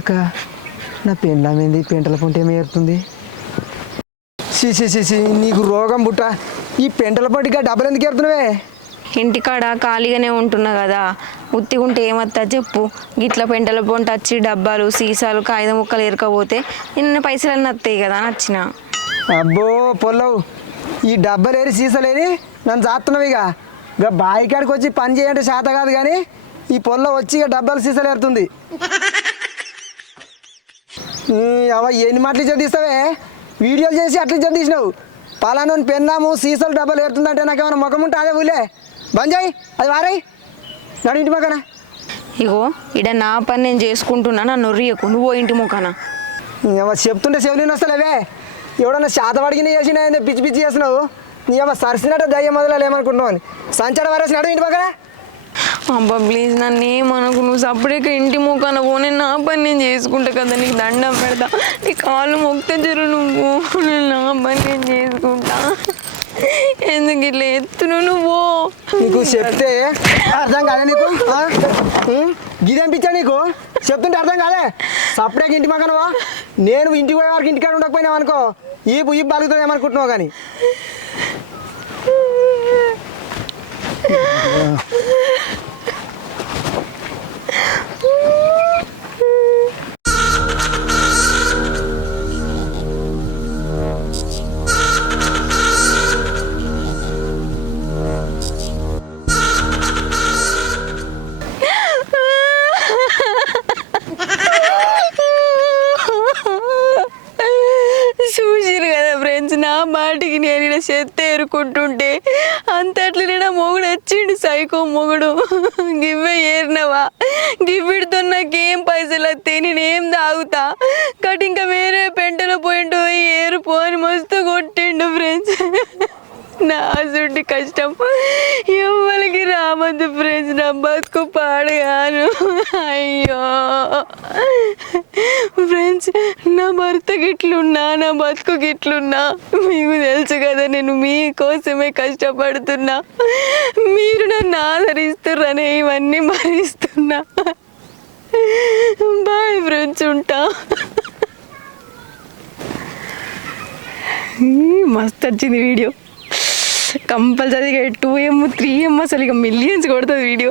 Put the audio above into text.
అక్క నా పెండ్లామేంది పెంటల పొంట ఏమేరుతుంది సి నీకు రోగం బుట్ట ఈ పెంటల పొంటిగా డబ్బులు ఎందుకు ఏరుతున్నావే ఇంటికాడ ఖాళీగానే ఉంటున్నా కదా ఉత్తిగుంటే ఏమత్తా చెప్పు గిట్ల పెంటల పొంట వచ్చి డబ్బాలు సీసాలు కాగితం ముక్కలు ఏరకపోతే నిన్న పైసలన్నీ వస్తాయి కదా నచ్చిన అబ్బో పొల్లవు ఈ డబ్బలేని సీసలేని నన్ను చాస్తున్నావు ఇక బావి కాడికి వచ్చి పని చేయంటే శాత కాదు కానీ ఈ పొల్ల వచ్చి ఇక డబ్బాలు సీసాలు ఏరుతుంది అవ ఎన్ని మాటలు ఇచ్చి తీస్తావే వీడియోలు చేసి అట్లా ఇచ్చి తీసినావు పలానా పెన్నాము సీసాలు డబ్బాలు ఏరుతుందంటే నాకేమైనా ముఖం ఉంటే అదే ఊలే బంద్ చేయి అది వారాయి నడు ఇంటి మొక్కన ఇగో ఇడ నా పని నేను చేసుకుంటున్నా నన్ను నొర్రియకు నువ్వు ఇంటి మొక్కన చెప్తుంటే చెవులు వస్తలేవే ఎవడన్నా శాతవాడికి చేసినా పిచ్చి పిచ్చి చేస్తున్నావు నీ అవ్వ సరిసినట్టు దయ్యం మొదలు ఏమనుకుంటున్నావు అని సంచడ వరేసినాడు ఇంటి పక్కన అబ్బా ప్లీజ్ నన్ను ఏమనకు నువ్వు సపరేక ఇంటి మొక్కన పో నేను నా పని నేను చేసుకుంటా కదా నీకు దండం పెడతా నీ కాళ్ళు మొక్కితే జరు నువ్వు నేను నా పని నేను చేసుకుంటా ఎందుకు ఇట్లా ఎత్తును నువ్వు నీకు చెప్తే అర్థం కాదే నీకు గిదేంపించా నీకు చెప్తుంటే అర్థం కాదే సపరేట్ ఇంటి మగనవా నేను ఇంటికి పోయే వారికి ఇంటికాడ ఉండకపోయినావు అనుకో ఈ బలుగుతుంది ఏమనుకుంటున్నావు కానీ చూసిరు కదా ఫ్రెండ్స్ నా మాటికి నేను ఇలా చెత్త ఏరుకుంటుంటే అంతట్లు నేను మొగుడు వచ్చిండు సైకో మొగుడు గివ్వే ఏరినవా గివ్విడితో నాకేం పైసలు వస్తాయి నేనేం తాగుతా కట్ ఇంకా వేరే పెంటలో పోయిండు ఏరుపో అని మస్తు కొట్టిండు ఫ్రెండ్స్ నా అసుంటి కష్టం ఎవ్వరికి రావద్దు ఫ్రెండ్స్ నా బతుకు పాడుగాను అయ్యో ఫ్రెండ్స్ నా భర్త గిట్లున్నా నా బతుకు గిట్లున్నా మీకు తెలుసు కదా నేను మీకోసమే కష్టపడుతున్నా మీరు నన్ను ఆదరిస్తుర్రనే ఇవన్నీ భరిస్తున్నా బాయ్ ఫ్రెండ్స్ ఉంటా మస్తు వచ్చింది వీడియో కంపల్సరీగా 2M 3M అసలు ఇక మిలియన్స్ కొడుతుంది వీడియో